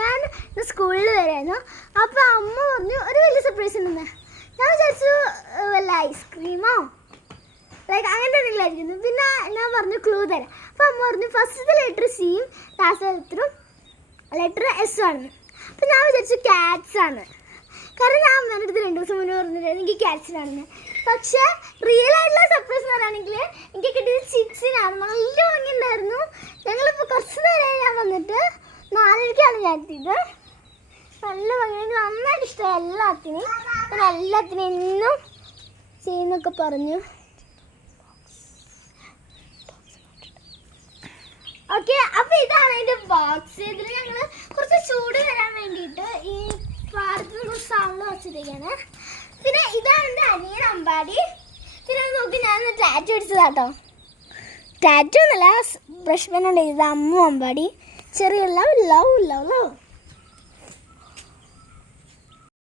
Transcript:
ഞാൻ സ്കൂളിൽ വരായിരുന്നു. അപ്പോൾ അമ്മ പറഞ്ഞു ഒരു വലിയ സർപ്രൈസ് ഉണ്ടെന്ന്. ഞാൻ വിചാരിച്ചു വല്ല ഐസ്ക്രീമോ ലൈക്ക് അങ്ങനത്തെ എന്തെങ്കിലും ആയിരിക്കുന്നു. പിന്നെ ഞാൻ പറഞ്ഞു ക്ലൂ തരാം. അപ്പോൾ അമ്മ പറഞ്ഞു ഫസ്റ്റത്തെ ലെറ്റർ സിയും ലാസ്റ്റ് ലെറ്റർ എസ് ആണെന്ന്. അപ്പോൾ ഞാൻ വിചാരിച്ചു ക്യാറ്റ്സ് ആണ്. കാരണം ഞാൻ അമ്മേൻ്റെ അടുത്ത് 2 ദിവസം മുന്നേ പറഞ്ഞിട്ട് എനിക്ക് ക്യാറ്റ്സിനാണെന്ന്. പക്ഷേ റിയൽ ആയിട്ടുള്ള സർപ്രൈസ് എന്ന് പറയുകയാണെങ്കിൽ എനിക്ക് കിട്ടിയത് ചിപ്സിനാണ്. നല്ല ഭംഗിയുണ്ടായിരുന്നു. ഞങ്ങളിപ്പോൾ കുറച്ച് നേരമായി ഞാൻ വന്നിട്ട് 4:30 ഞാൻ എത്തിയത്. നല്ല ഭംഗി, എനിക്ക് നന്നായിട്ട് ഇഷ്ടമായി എല്ലാത്തിനും. ഞാൻ എല്ലാത്തിനും എന്നും ചെയ്യുന്നൊക്കെ പറഞ്ഞു. ഓക്കെ, അപ്പോൾ ഇതാണ് അതിൻ്റെ ബോക്സ്. ഇതിൽ ഞങ്ങൾ കുറച്ച് ചൂട് വരാൻ വേണ്ടിയിട്ട് ഈ പാടത്തിന് കുറച്ച് സൗണ്ട് വെച്ചിരിക്കുകയാണ്. പിന്നെ ഇതാണ് എൻ്റെ അനിയൻ അമ്പാടി. പിന്നെ നോക്കി ഞാൻ ടാറ്റു അടിച്ചതാട്ടോ. ടാറ്റു എന്നല്ല, ബ്രഷ് പെൻ ഉണ്ട്. ഇത് അമ്മ അമ്പാടി. ചെറിയ ലവ് ലവ് ലവ് ലവ്